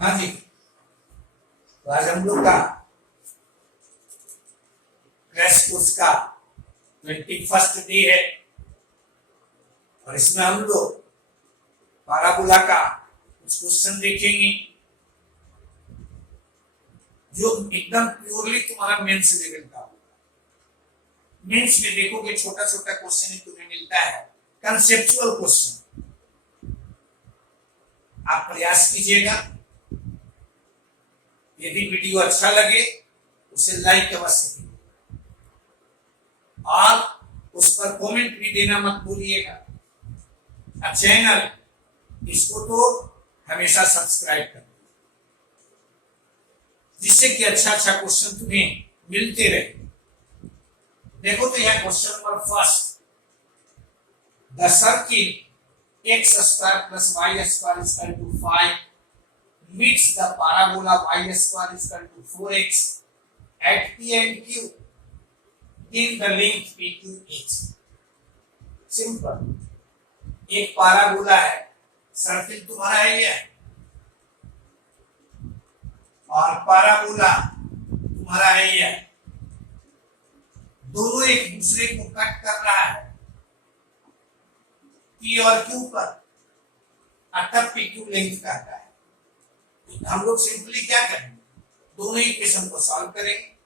हाँ जी, तो आज हम लोग का क्रैश कोर्स का 21st डे है और इसमें हम लोग पाराबोला का कुछ क्वेश्चन देखेंगे जो एकदम प्योरली तुम्हारा मेंस लेवल का होगा। मेंस में देखोगे छोटा छोटा क्वेश्चन ही तुम्हें मिलता है, कंसेप्चुअल क्वेश्चन। आप प्रयास कीजिएगा, यदि वीडियो अच्छा लगे उसे लाइक अवश्य कीजिए और उस पर कमेंट भी देना मत भूलिएगा। चैनल इसको तो हमेशा सब्सक्राइब कर जिससे कि अच्छा अच्छा क्वेश्चन तुम्हें मिलते रहे। देखो तो यह question number first, the circle x square plus y square is equal to 5 meets the parabola y square is equal to 4x at p and q, then the length pq is। Simple, एक parabola है, circle तुम्हारा है ये और parabola तुम्हारा है ये, दोनों एक दूसरे को कट कर रहा है p और q पर, अतः pq लेंथ कहता है। हम लोग सिंपली क्या करेंगे, दोनों इक्वेशन को सॉल्व करेंगे।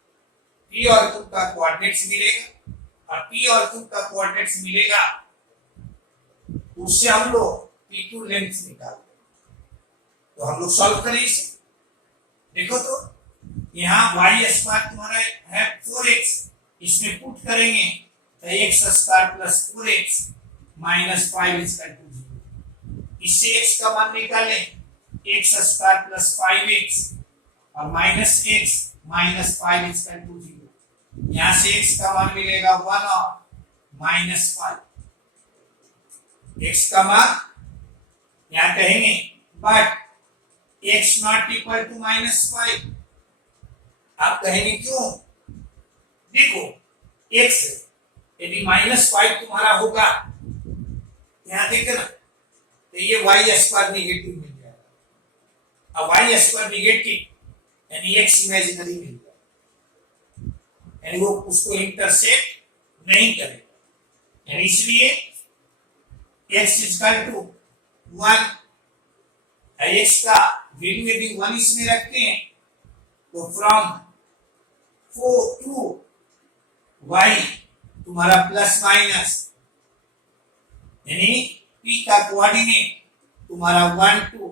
p और q का कोऑर्डिनेट्स मिलेगा और p और q का कोऑर्डिनेट्स मिलेगा, उससे हम लोग pq लेंथ निकाल देंगे। तो हम लोग सॉल्व करें इसे। देखो तो यहाँ y स्क्वायर तुम्हारा है 4x, इसमें पुट करेंगे तो x square plus 4x minus 5 is equal to 0। इससे x का मान निकालें, x स्क्वायर प्लस 5x और minus x minus 5 is equal to 0। यहाँ से x का मान मिलेगा 1 और माइनस 5। x का मान यहाँ कहेंगे but x not equal to minus 5। आप कहेंगे क्यों? देखो x यदि माइनस 5 तुम्हारा होगा, यहाँ देखते ना, तो ये y स्क्वायर नेगेटिव मिल जाएगा। अब y स्क्वायर नेगेटिव यानी x इमेजिनरी मिल जाएगा, यानी वो उसको इंटरसेक्ट नहीं करेगा, यानी इसलिए x इक्वल टू 1। x का वैल्यू यदि 1 इसमें रखते हैं तो फ्रॉम 4 टू y तुम्हारा प्लस माइनस, यानी p का कोऑर्डिनेट तुम्हारा 1 2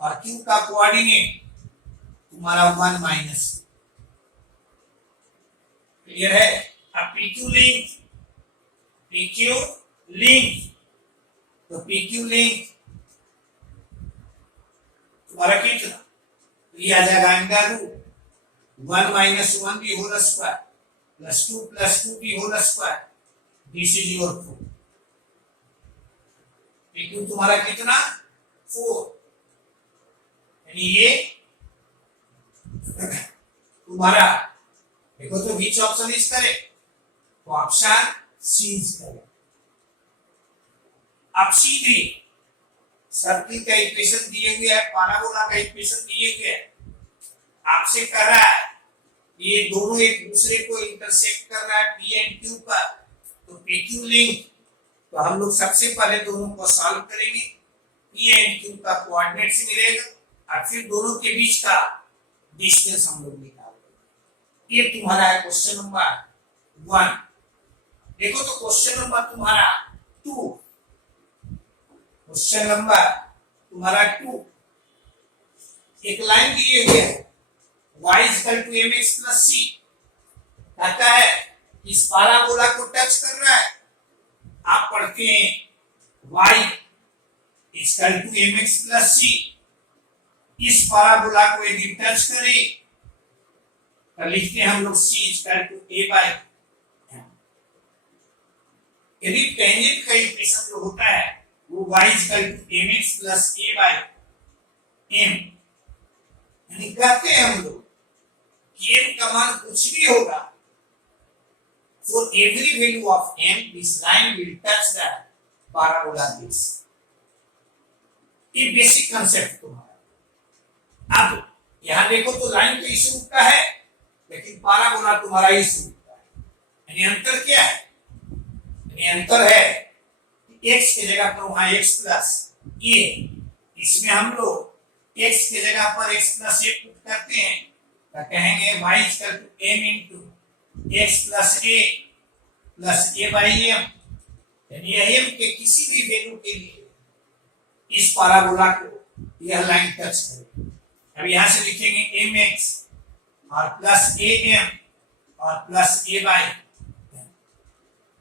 और q का कोऑर्डिनेट तुम्हारा 1 माइनस। क्लियर है? अब pq लिंक तो pq लिंक तुम्हारा कितना, तो ये आ जाएगा अंडर रूट 1 माइनस 1 की होल स्क्वायर प्लस 2 की whole square, this is your 4। pq तुम्हारा कितना 4, यानी ये तुम्हारा, देखो तो विच ऑप्शन इज करेक्ट, तो ऑप्शन सी इज करेक्ट। अब सीधे सर्किल का इक्वेशन दिए हुए है, पाराबोला का इक्वेशन दिए हुए है, आपसे कह रहा है ये दोनों एक दूसरे को इंटरसेक्ट कर रहा है p एंड q पर, तो pq लिंक, तो हम लोग सबसे पहले दोनों को सॉल्व करेंगे। p एंड q का कोऑर्डिनेट्स मिलेगा और फिर दोनों के बीच का डिस्टेंस हम लोग निकालेंगे। ये तुम्हारा है क्वेश्चन नंबर 1। देखो तो क्वेश्चन नंबर तुम्हारा 2, क्वेश्चन नंबर तुम्हारा 2, एक लाइन दिए हुए है y is equal to mx plus c, कहता है इस पाराबोला को टच कर रहा है। आप पढ़ते हैं y is equal to mx plus c, इस पाराबोला को यदि टच करे तो लिखते हैं हम लोग c is equal to a by m। यदि टेंजेंट का इक्वेशन जो होता है वो y is equal to mx plus a by m, यानी कहते हैं हम लोग कि m का मान कुछ भी होगा, for every value of m this line will touch the parabola base। ये बेसिक कंसेप्ट तुम्हारा। अब यहां देखो तो लाइन तो इसी रूप का है, लेकिन पाराबोला तुम्हारा इस रूप का है। यानी अंतर क्या है? यानी अंतर है x की जगह पर वहां x प्लस ए, इसमें हम लोग x की जगह पर x प्लस ए पुट करते हैं तो कहेंगे y equal to m into x plus a by m. यानी m के किसी भी वैल्यू के लिए इस पाराबोला को यह लाइन टच करेगी। अब यहां से लिखेंगे mx और प्लस am और प्लस a बाई।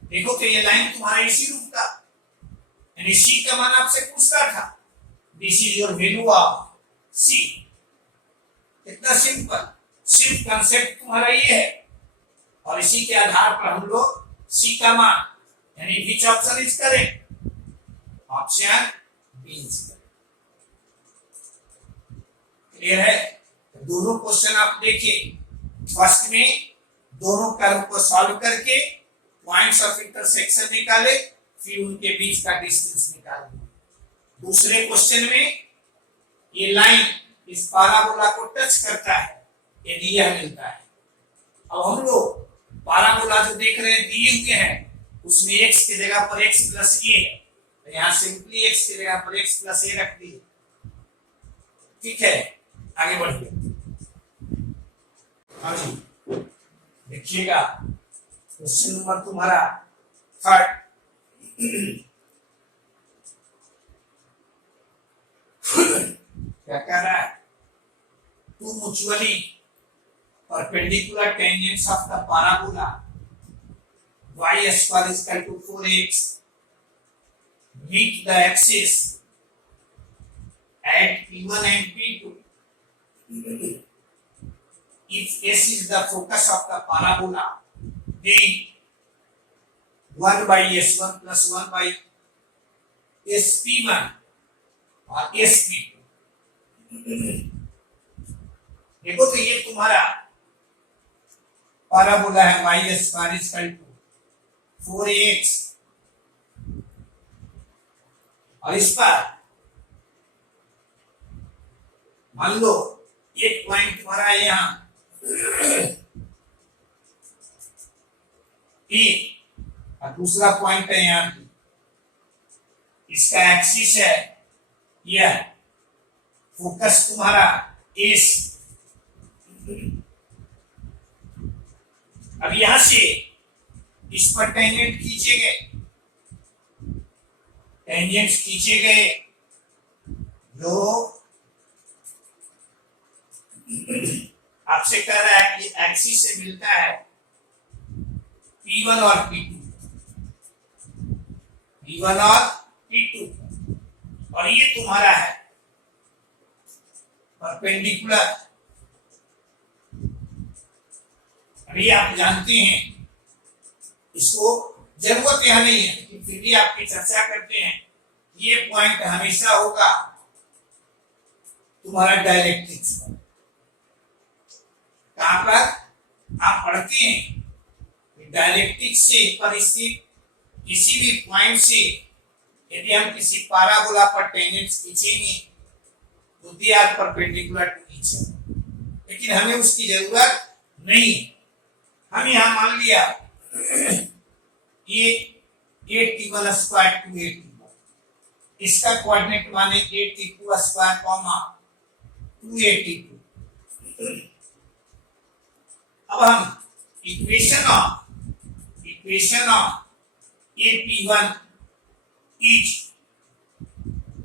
देखो कि ये लाइन तुम्हारा इसी रूप का, यानी c का मान आपसे पूछता था, this is your value of c। कितना सिंपल, सिर्फ कंसेप्ट तुम्हारा ये है और इसी के आधार पर हम लोग c का मान यानी which option is correct, option B is correct. Clear है? तो दोनों क्वेश्चन आप देखिए, फर्स्ट में दोनों कर्व को सॉल्व करके पॉइंट्स ऑफ इंटरसेक्शन निकाले, फिर उनके बीच का डिस्टेंस निकाले। दूसरे क्वेश्चन में ये लाइन इस पाराबोला को टच करता है, यदि यह मिलता है। अब हम लोग पाराबोला जो देख रहे हैं दिए हुए हैं, उसमें x की जगह पर x प्लस ए है, तो यहाँ सिंपली x की जगह पर x प्लस ए रख दिए। ठीक है, आगे बढ़िए। हाँ जी, देखिएगा क्वेश्चन नंबर तुम्हारा थर्ड। क्या कह रहा है? Two mutually perpendicular tangents of the parabola y square is equal to 4x meet the axis at P1 and P2. If S is the focus of the parabola, then 1 by S1 plus 1 by SP1 or SP2। देखो तो ये तुम्हारा parabola है y square is equal to 4ax, और इस पर मान लो एक पॉइंट तुम्हारा है यहाँ P और दूसरा पॉइंट है यहाँ P। इसका एक्सिस है यह, फोकस तुम्हारा एस। अब यहां से इस पर टेंजेंट खींचे गए, टेंजेंट खींचे गए जो आपसे कह रहा है कि एक्सिस से मिलता है P1 और P2, P1 और P2, और ये तुम्हारा है परपेंडिकुलर। अभी आप जानते हैं, इसको जरूरत यह नहीं है, लेकिन फिर भी आपकी चर्चा करते हैं। ये पॉइंट हमेशा होगा तुम्हारा डायरेक्ट्रिक्स पर। कहां पर आप पढ़ते हैं कि डायरेक्ट्रिक्स से परिस्थित किसी भी पॉइंट से यदि हम किसी पाराबोला पर टेंजेंट्स खींचेंगे तो they are perpendicular to each other, लेकिन हमें उसकी जरूरत नहीं है। हम यहां मान लिया ये 8t1 स्क्वायर 2a2, इसका कोऑर्डिनेट माने 8t2 स्क्वायर कॉमा 2a2। अब हम इक्वेशन ऑफ AP1 इज,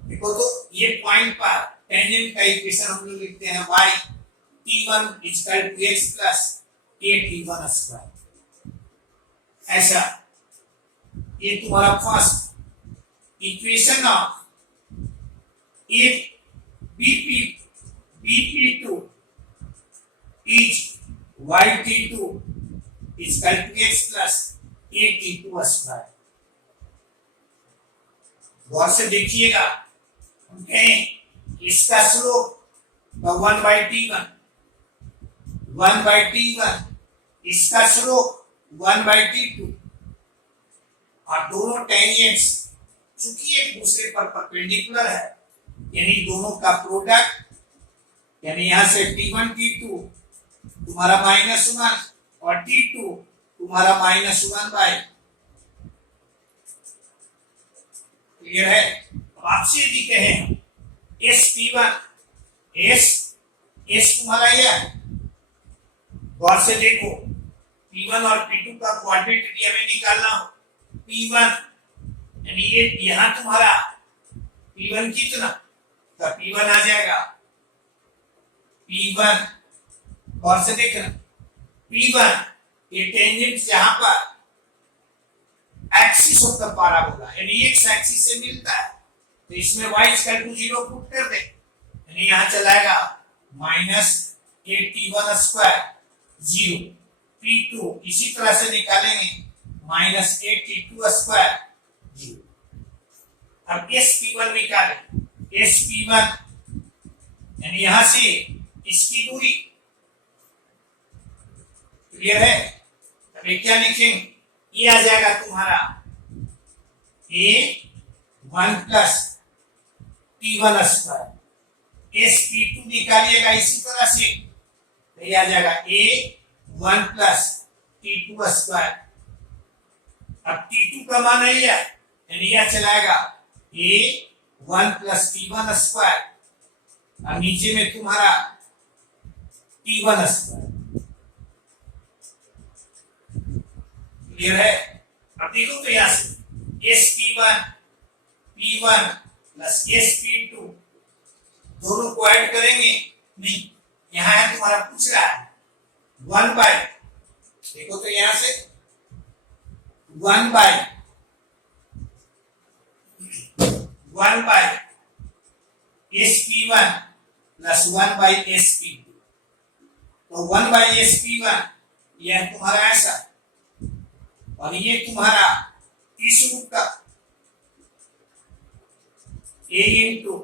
देखो तो ये पॉइंट पर टेंजेंट का इक्वेशन हम लोग लिखते हैं y t1 is equal to x plus 8t1 square. ऐसा ये तुम्हारा first equation of BP2 is yt2 is equal to x plus 8t2 square. गौर से देखिएगा, हम कहें इसका slope 1 by t1, 1 by t1, इसका स्लोप 1 by t2, और दोनों टेंजेंट्स चूंकि एक दूसरे पर परपेंडिकुलर है, यानी दोनों का प्रोडक्ट यानी यहां से T1 T2 तुम्हारा -1 और T2 तुम्हारा -1/। क्लियर है? अब आपसे यदि कहें SP1 S तुम्हारा यह है, गौर से देखो P1 और P2 का कोऑर्डिनेट यदि हमें निकालना हो, P1 यानी ये यहां तुम्हारा P1 कितना, तो P1 आ जाएगा P1, गौर से देखना P1 ये टेंजेंट जहां पर एक्सिस ऑफ द पैराबोला यानी एक्स एक्सिस से मिलता है, तो इसमें y इक्वल टू 0 पुट कर दे, यानी यहां चलाएगा -8t1 स्क्वायर 0, P2 इसी तरह से निकालेंगे -8t2 स्क्वायर 0। अब SP1 निकालें, SP1 यानी यहां से इसकी दूरी। क्लियर है? अभी क्या लिखेंगे, ये आ जाएगा तुम्हारा A1 plus T1 square, SP2 निकालिएगा इसी तरह से, तो ये आ जाएगा A1 प्लस T2 स्क्वायर। अब T2 का मान है यानी यह चलाएगा A1 प्लस T1 स्क्वायर, और नीचे में तुम्हारा T1 स्क्वायर। क्लियर है? अब देखो तो यहां से SP1 P1 प्लस SP2 दोनों को ऐड करेंगे, नहीं यहां है तुम्हारा पूछ रहा है 1/, देखो तो यहां से 1/, SP1 प्लस 1/SP2, तो 1/SP1 यह तुम्हारा ऐसा, और ये तुम्हारा इस रूप का A इंटू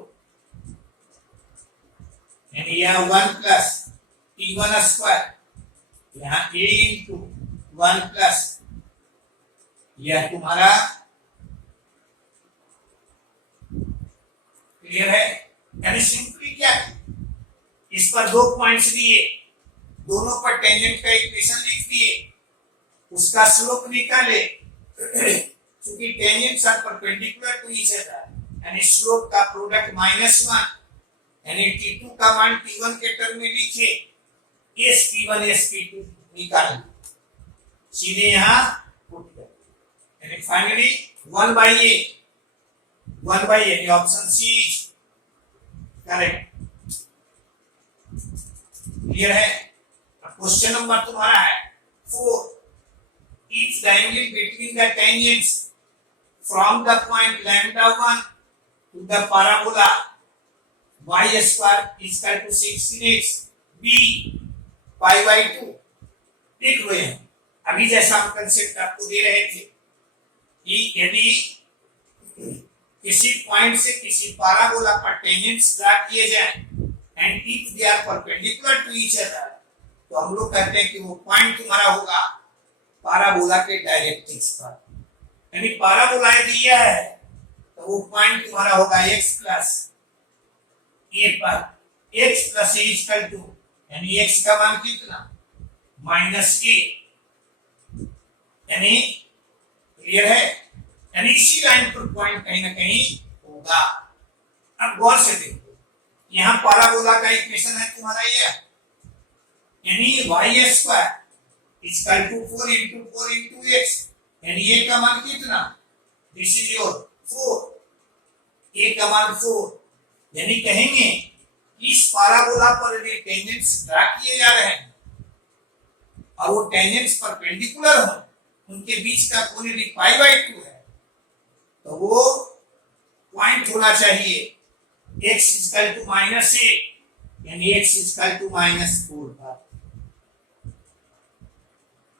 यानी यह 1 प्लस T1 स्क्वायर, यहाँ A इंटू 1 प्लस यह तुम्हारा। क्लियर है? यानी सिंपली क्या है, इस पर दो पॉइंट्स दिए, दोनों पर टेंजेंट का इक्वेशन लिख दिए, उसका स्लोप निकाले, क्योंकि tangents are perpendicular to each other, यानी स्लोप का प्रोडक्ट -1, यानी T2 का मान T1 के टर्म में लिखे, SP1 SP2 निकाले, सीधे यहां पुट कर, यानी फाइनली 1/A यानी option C is correct. Clear है? अब क्वेश्चन नंबर तुम्हारा है 4, if the angle between the tangents from the point λ1 to the parabola y square is equal to 16x b π/2। देख लो यहाँ, अभी जैसा हम कंसेप्ट आपको दे रहे थे कि यदि किसी पॉइंट से किसी पैराबोला पर टेंजेंट्स ड्रा किए जाएं and if they are perpendicular to each other, तो हम लोग कहते हैं कि वो पॉइंट तुम्हारा होगा पैराबोला के डायरेक्ट्रिक्स पर, यानी पैराबोला यदि यह है तो वो पॉइंट तुम्हारा होगा x प्लस a पर, x plus a equal to यानी x का मान कितना -a, यानी क्लियर है, यानी इसी लाइन पर पॉइंट कहीं ना कहीं होगा। अब गौर से देखो, यहाँ पैराबोला का इक्वेशन है तुम्हारा यह, यानी y square equal to 4 into 4 into x, यानी a का मान कितना, दिस इज योर 4, a का मान 4, यानी कहेंगे इस पैराबोला पर यदि टेंजेंट्स ड्रा किए जा रहे हैं और वो टेंजेंट्स परपेंडिकुलर हो, उनके बीच का कोण यदि π/2 है, तो वो पॉइंट होना चाहिए x इक्वल टू -a, यानी x इक्वल टू -4 पर,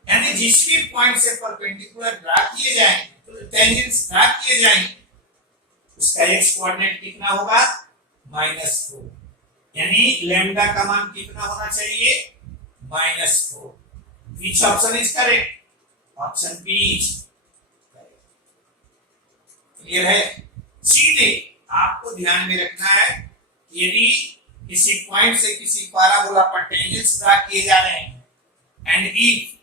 यानी जिस भी पॉइंट से परपेंडिकुलर ड्रा किए जाएंगे, तो टेंजेंट्स ड्रा किए जाएंगे, उसका x कोऑर्डिनेट कितना होगा -4, यानी लैम्डा का मान कितना होना चाहिए -4। Which option is correct? Option B is correct. Clear है? सीधे आपको ध्यान में रखना है, यदि किसी पॉइंट से किसी पैराबोला पर टेंजेंट्स ड्रा किए जा रहे हैं and if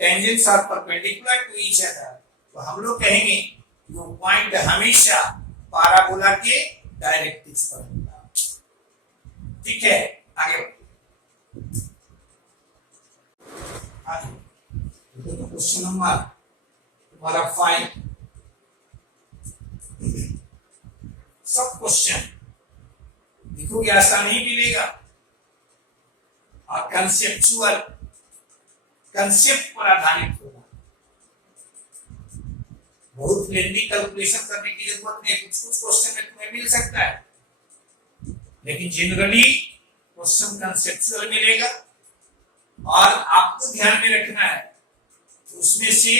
tangents are perpendicular to each other, तो हम लोग कहेंगे वो पॉइंट हमेशा पैराबोला के डायरेक्ट्रिक्स पर होगा। ठीक है, आगे तो क्वेश्चन नंबर तुम्हारा 5 सब क्वेश्चन देखोगे आसान ही मिलेगा और कंसेप्चुअल कंसेप्ट पर आधारित होगा। बहुत लेंथी कैलकुलेशन करने की जरूरत नहीं, कुछ कुछ क्वेश्चन में तुम्हें मिल सकता है, लेकिन जनरली क्वेश्चन कंसेप्चुअल मिलेगा और आपको ध्यान में रखना है उसमें से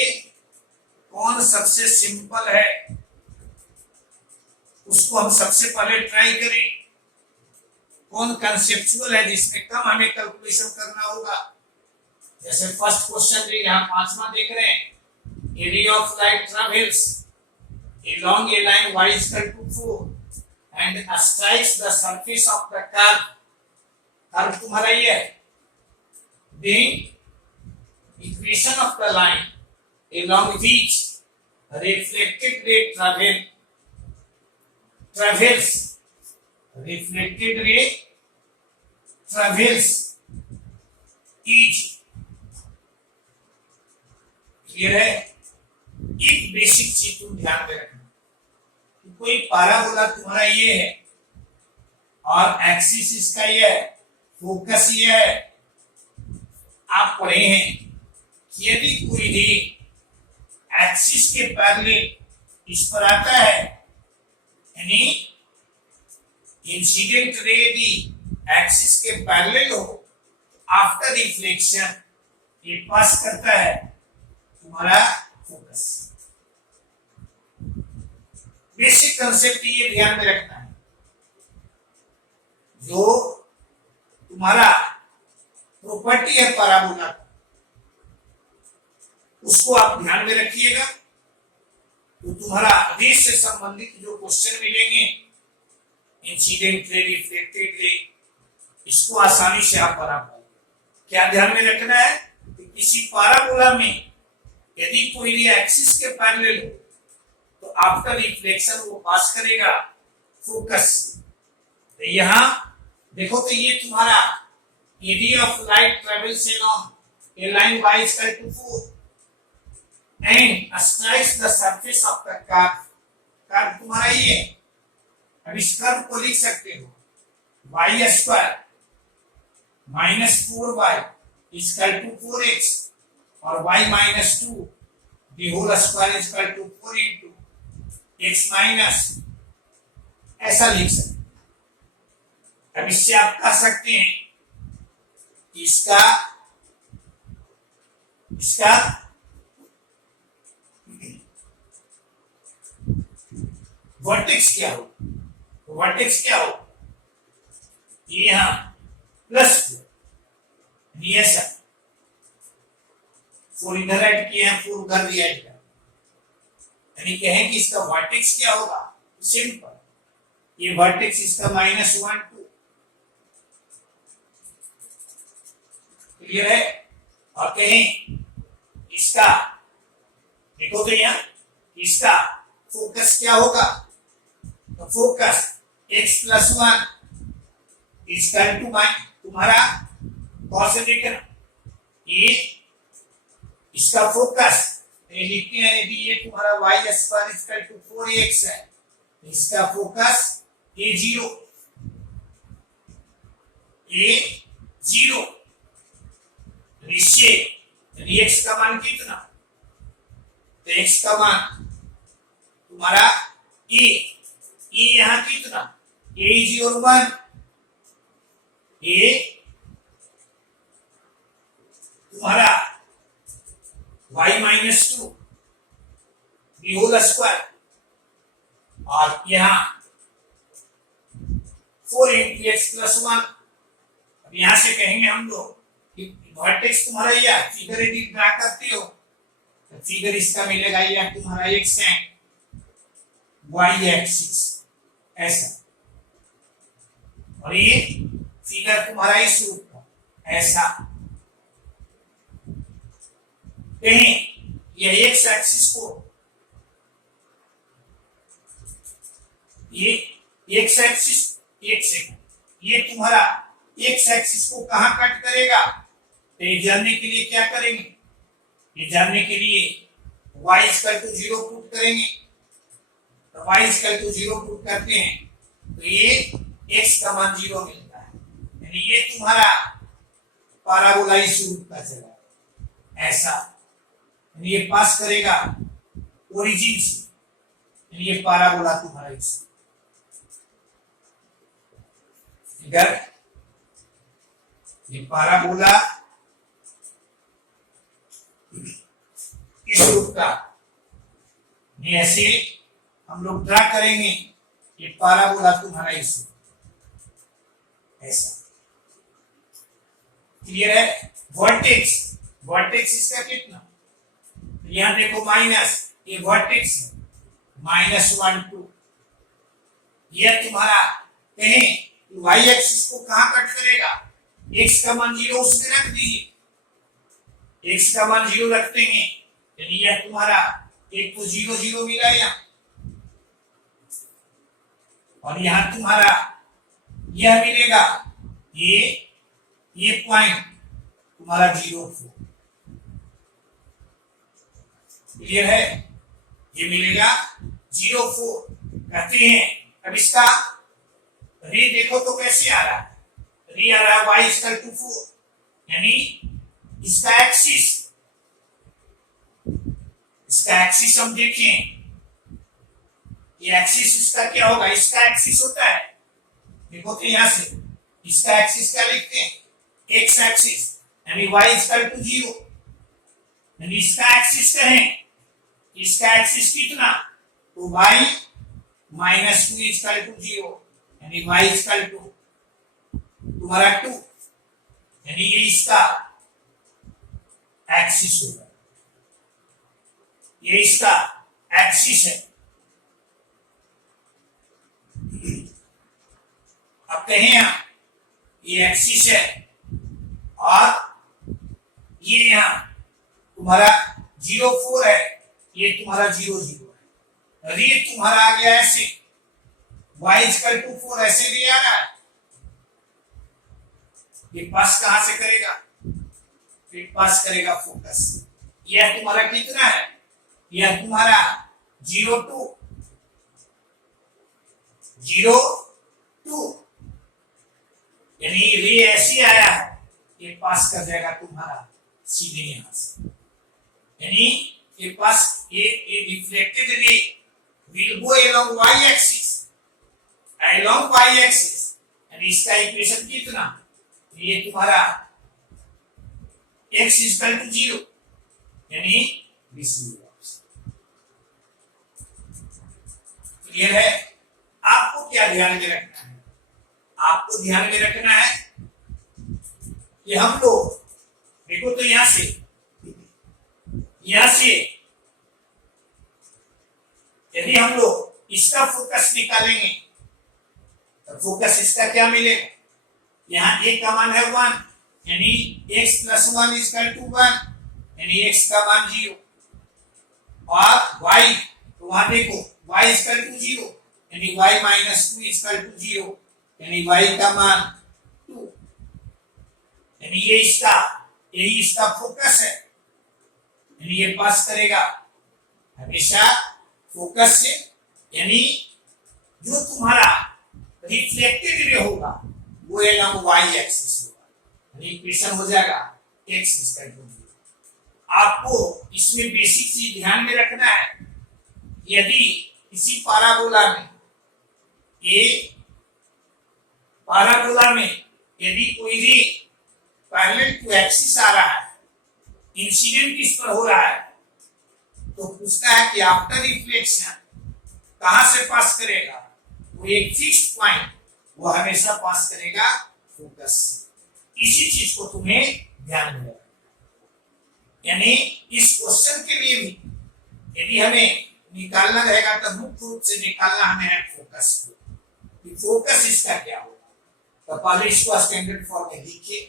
कौन सबसे सिंपल है उसको हम सबसे पहले ट्राई करें, कौन कंसेप्चुअल है जिसमें कम हमें कैलकुलेशन करना होगा। जैसे फर्स्ट क्वेश्चन जो यहाँ 5वां देख रहे हैं, area of light travels along a line y is equal to 4 and strikes the surface of the curve, curve तुम्हारा ये है, the equation of the line along which reflected ray reflected ray travels is clear है। एक basic चीज तुम ध्यान में रखना कि कोई पैराबोला तुम्हारा ये है और एक्सिस इसका ये है, फोकस ये है। आप पढ़े हैं कि यदि कोई रे एक्सिस के पैरेलल इस पर आता है, यानी इंसिडेंट रे यदि एक्सिस के पैरेलल हो, आफ्टर रिफ्लेक्शन ये पास करता है तुम्हारा फोकस। बेसिक कंसेप्ट ये ध्यान में रखना है, जो तुम्हारा प्रॉपर्टी है पैराबोला उसको आप ध्यान में रखिएगा। तो तुम्हारा रेस से संबंधित जो क्वेश्चन मिलेंगे, इंसिडेंट रे, रिफ्लेक्टेड रे, इसको आसानी से आप बना पाएंगे। क्या ध्यान में रखना है कि किसी पैराबोला में यदि कोई रे एक्सिस के पैरेलल हो तो आफ्टर रिफ्लेक्शन वो पास करेगा फोकस। तो यहां देखो तो ये तुम्हारा area of light travels along A line y is equal to 4 and strikes the surface of the curve, curve तुम्हारा ये। अब इस कर्व को लिख सकते हो y square minus 4y is equal to 4x और y minus 2 the whole square is equal to 4 into x minus, ऐसा लिख सकते। अब इससे आप कह सकते हैं कि इसका वर्टेक्स क्या हो, वर्टेक्स क्या हो, ये यहां प्लस 4 ऐसा 4 इधर ऐड किए हैं, 4 उधर भी ऐड किया, यानी कहें कि इसका वर्टेक्स क्या होगा, सिंपल, ये वर्टेक्स इसका -1 2, क्लियर है। और कहें इसका देखो तो यहाँ इसका फोकस क्या होगा, तो फोकस x + 1 इसका टू तुम्हारा कौन से देखना, ये इसका फोकस ये लिखते हैं, यदि ये तुम्हारा y square is equal to 4x है, इसका फोकस a0 इससे x का मान कितना, तो x का मान तुम्हारा a यहां कितना a01 a तुम्हारा y minus 2 the whole square और यहां 4 into x + 1। अब यहां से कहेंगे हम लोग कि वर्टेक्स तुम्हारा यह फिगर यदि ड्रा करते हो तो फिगर इसका मिलेगा यह तुम्हारा x है y एक्सिस ऐसा, और ये फिगर तुम्हारा इस रूप का ऐसा कहें, ये एक्स एक्सिस को, ये एक्स एक्सिस, एक सेकंड, ये तुम्हारा एक्स एक्सिस को कहां कट करेगा, तो ये जानने के लिए क्या करेंगे, ये जानने के लिए y इक्वल टू 0 पुट करेंगे। तो y इक्वल टू 0 पुट करते हैं तो ये x का मान 0 मिलता है, यानी ये तुम्हारा पैराबोला इस रूप का चला ऐसा, यानी ये पास करेगा ओरिजिन से, यानी ये पैराबोला तुम्हारा इस इधर, ये पैराबोला इस रूप का, ये ऐसे हम लोग ड्रा करेंगे, ये पैराबोला तुम्हारा इस ऐसा, क्लियर है। वर्टेक्स, वर्टेक्स इसका कितना, यहां देखो माइनस, ये वर्टेक्स -1 2, ये तुम्हारा कहें y एक्सिस को कहां कट करेगा, x का मान 0 उसमें रख दीजिए, x का मान 0 रख देंगे, यानी यह तुम्हारा एक तो 0 0 मिला यहाँ, और यहां तुम्हारा यह मिलेगा, ये पॉइंट तुम्हारा 0 4, क्लियर है, ये मिलेगा 0 4 कहते हैं। अब इसका रे देखो तो कैसे आ रहा है, रे आ रहा है y इक्वल टू 4, यानी इसका एक्सिस, इसका एक्सिस हम देखें, ये एक्सिस इसका क्या होगा, इसका एक्सिस होता है, देखो तो यहां से इसका एक्सिस क्या लिखते हैं, एक्स एक्सिस, यानी y इक्वल टू 0, यानी इसका एक्सिस कहें, इसका एक्सिस कितना, तो y -2 इक्वल टू 0, यानी y इक्वल टू तुम्हारा 2, यानी ये इसका एक्सिस होगा, ये इसका एक्सिस है। अब कहें यहां ये एक्सिस है और ये यहां तुम्हारा 0 4 है, ये तुम्हारा 0 0 है, और ये तुम्हारा आ गया ऐसे y इक्वल टू 4, ऐसे भी आ रहा है, ये पास कहां से करेगा, फिर पास करेगा फोकस, यह तुम्हारा कितना है, यह तुम्हारा 0 2 0 2, यानी रे ऐसे आया है, ये पास कर जाएगा तुम्हारा सीधे यहां से, यानी ये पास ये reflected ray will go along y axis, along y axis, यानी इसका इक्वेशन कितना, ये तुम्हारा x इक्वल टू 0, यानी क्लियर है। आपको क्या ध्यान में रखना है, आपको ध्यान में रखना है कि हम लोग देखो तो यहां से यदि हम लोग इसका फोकस निकालेंगे तो फोकस इसका क्या मिलेगा, यहाँ एक का मान है 1, यानी x + 1 = 1, यानी x का मान 0, और y तो वहां देखो y = 0, यानी y - 2 = 0, यानी y का मान 2, यानी ये इसका, यही इसका फोकस है, यानी ये पास करेगा हमेशा फोकस से, यानी जो तुम्हारा रिफ्लेक्टेड रे होगा वो एलॉन्ग y एक्सिस होगा, यानी इक्वेशन हो जाएगा x = 0। आपको इसमें बेसिक चीज ध्यान में रखना है, यदि इसी पैराबोला में, ये पैराबोला में यदि कोई रे पैरेलल टू एक्सिस आ रहा है, इंसिडेंट किस पर हो रहा है, तो पूछता है कि आफ्टर रिफ्लेक्शन कहां से पास करेगा, वो एक फिक्स्ड पॉइंट, वो हमेशा पास करेगा फोकस से। इसी चीज को तुम्हें ध्यान में रखना, यानी इस क्वेश्चन के लिए भी यदि हमें निकालना रहेगा तो मुख्य रूप से निकालना हमें है फोकस को, कि फोकस इसका क्या होगा, तो पहले इसको स्टैंडर्ड फॉर्म में लिखिए,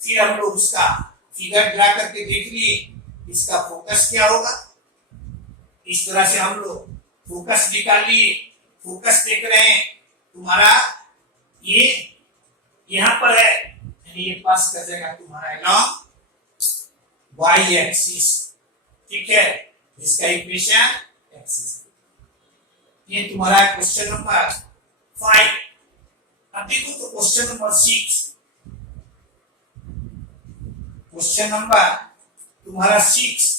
फिर हम लोग उसका फिगर ड्रा करके देख लिए इसका फोकस क्या होगा। इस तरह से हम लोग फोकस निकाल लिए। फोकस देख रहे हैं तुम्हारा ये यहां पर है, यानी ये पास कर जाएगा तुम्हारा अलोंग y एक्सिस, ठीक है, इसका इक्वेशन एक्सिस। ये तुम्हारा क्वेश्चन नंबर 5। अब देखो तो क्वेश्चन नंबर 6, क्वेश्चन नंबर तुम्हारा 6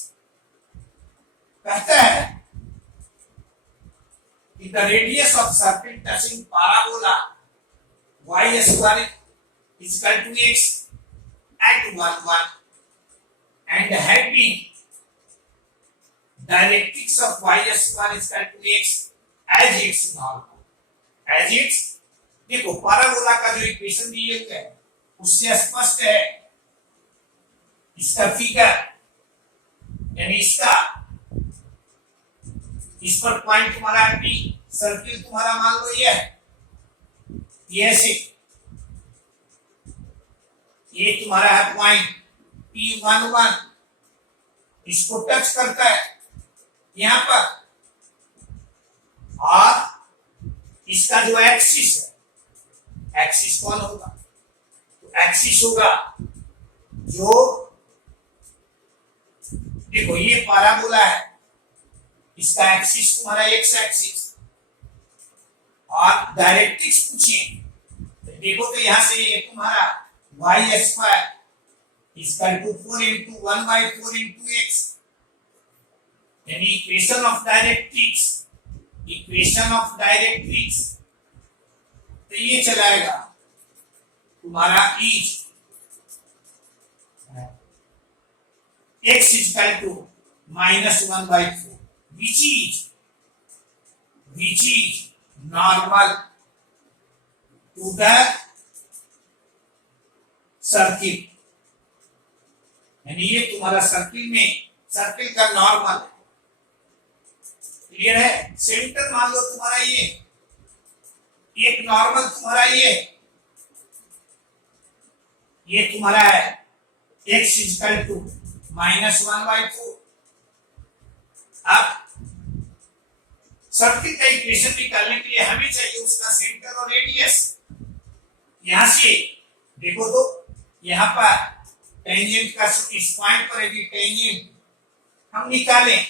कहता है कि the radius of circle touching parabola y square is equal to x at 1 1 and having directrix of y square is equal to x as x normal as x। देखो parabola का जो equation दिए हुए है उससे स्पष्ट है इसका फिगर, यानी इसका इस पर पॉइंट तुम्हारा P, सर्किल तुम्हारा मान लो ये है, ये तुम्हारा है पॉइंट P11, इसको टच करता है यहां पर, और इसका जो एक्सिस है, एक्सिस कौन होगा, तो एक्सिस होगा जो, देखो ये पैराबोला है, इसका एक्सिस तुम्हारा एक्स एक्सिस, और डायरेक्ट्रिक्स पूछिए तो देखो तो यहां से ये तुम्हारा y square equal to 4 into 1 by 4 into x, यानी equation of directrix, equation of directrix, तो ये चलाएगा तुम्हारा is x equal to -1 by 4 which is normal to the circle, यानी ये तुम्हारा सर्किल में, सर्किल का नॉर्मल है, क्लियर है। सेंटर मान लो तुम्हारा ये, एक नॉर्मल तुम्हारा ये तुम्हारा है x इक्वल टू -1 by 4। अब सर्किल का इक्वेशन निकालने के लिए हमें चाहिए उसका सेंटर और रेडियस। यहां से देखो तो यहां पर टेंजेंट का इस पॉइंट पर यदि टेंजेंट हम निकालें,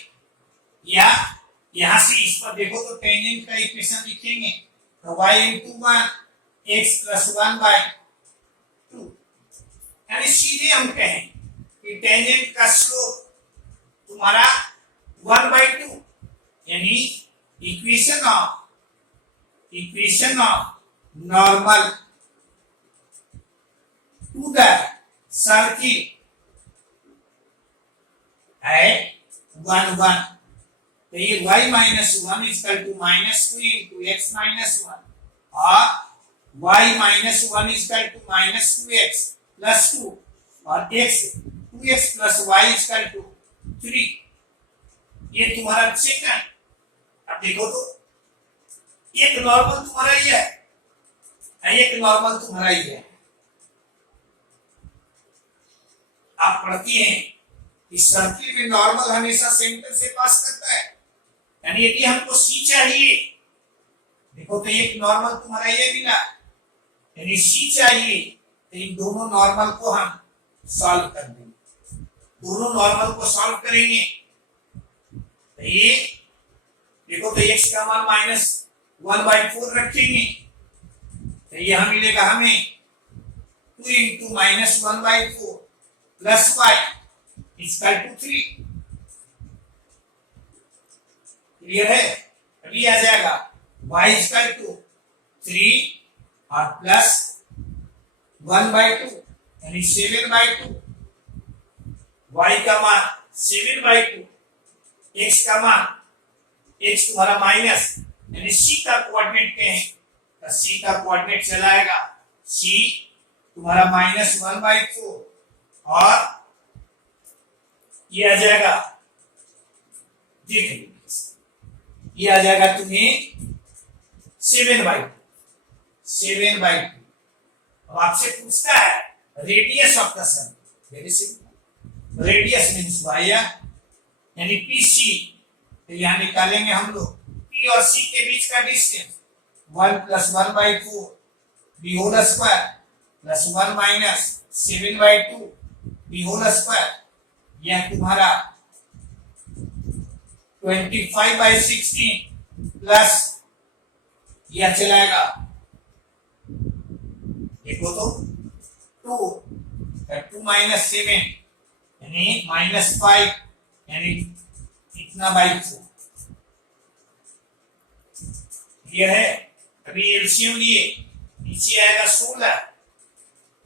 या यहां से इस पर देखो तो टेंजेंट का इक्वेशन लिखेंगे तो y into 1 x plus 1 by 2, यानी सीधे हम कहें कि टेंजेंट का स्लोप तुम्हारा 1 by 2, यानी equation of normal to the circle है 1 1, तो ये y minus 1 is equal to -2 into x minus 1, और y minus 1 is equal to -2x plus 2, और x 2x plus y is equal to 3, ये तुम्हारा सेकंड। अब देखो तो एक नॉर्मल तुम्हारा ये है, एक नॉर्मल तुम्हारा ये है। आप पढ़ती हैं इस सर्किल में नॉर्मल हमेशा सेंटर से पास करता है, यानी यदि हमको C चाहिए, देखो तो एक नॉर्मल तुम्हारा ये मिला, यानी C चाहिए तो इन दोनों नॉर्मल को हम सॉल्व कर देंगे, दोनों नॉर्मल को सॉल्व करेंगे तो ये देखो तो x का मान -1 by 4 रखेंगे तो ये हम मिलेगा हमें 2 into -1 by 4 plus 5 is equal to 3, clear है। अभी आ जाएगा y is equal to 3 और प्लस 1 by 2 यानी 7 by 2, y का मान 7 by 2, x का मान, x तुम्हारा माइनस, यानी c का कोऑर्डिनेट कहें तो c का कोऑर्डिनेट चलाएगा c तुम्हारा -1 by 4, और ये आ जाएगा, देख ये आ जाएगा तुम्हें 7 by 2, अब आपसे पूछता है radius of the circle, very simple, radius means via यानी पीसी, तो यहाँ निकालेंगे हम लोग पी और सी के बीच का distance 1 + 1/4 be whole square plus 1 minus 7/2 be whole square, यह तुम्हारा 25/16 प्लस यह चलाएगा देखो तो 2 माइनस 7 यानी -5 यानी इतना बाई 4, यह है। अभी एलसीएम लिए नीचे आएगा 16,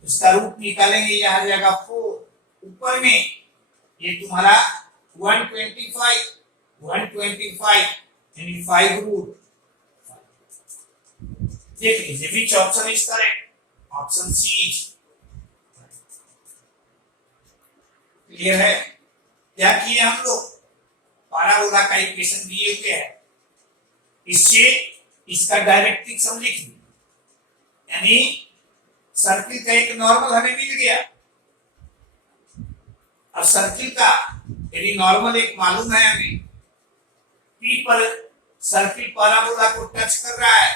इसका रूट निकालेंगे, यहां आ जाएगा 4, ऊपर में ये तुम्हारा 125 यानी 5√5। देख लीजिए which option is correct, option C is clear है। क्या किए हम लोग, पैराबोला का इक्वेशन दिए हुए है, इससे इसका डायरेक्ट्रिक्स हम लिख लें, यानी सर्किल का एक नॉर्मल हमें मिल गया। अब सर्किल का यदि नॉर्मल एक मालूम है हमें, पी पर सर्किल पैराबोला को टच कर रहा है,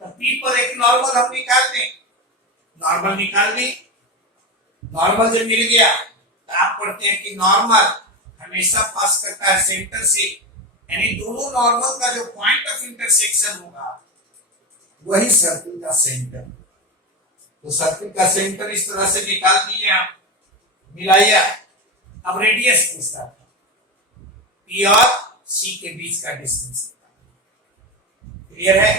तो पी पर एक नॉर्मल हम निकाल दें, नॉर्मल निकाल दें। नॉर्मल जब मिल गया तो आप पढ़ते हैं कि नॉर्मल हमेशा पास करता है सेंटर से, यानी दोनों नॉर्मल का जो पॉइंट ऑफ इंटरसेक्शन होगा वही सर्किल का सेंटर। तो सर्किल का सेंटर इस तरह से निकाल दिए आप, मिलाइए। अब रेडियस पूछता है, पी और सी के बीच का डिस्टेंस, क्लियर है।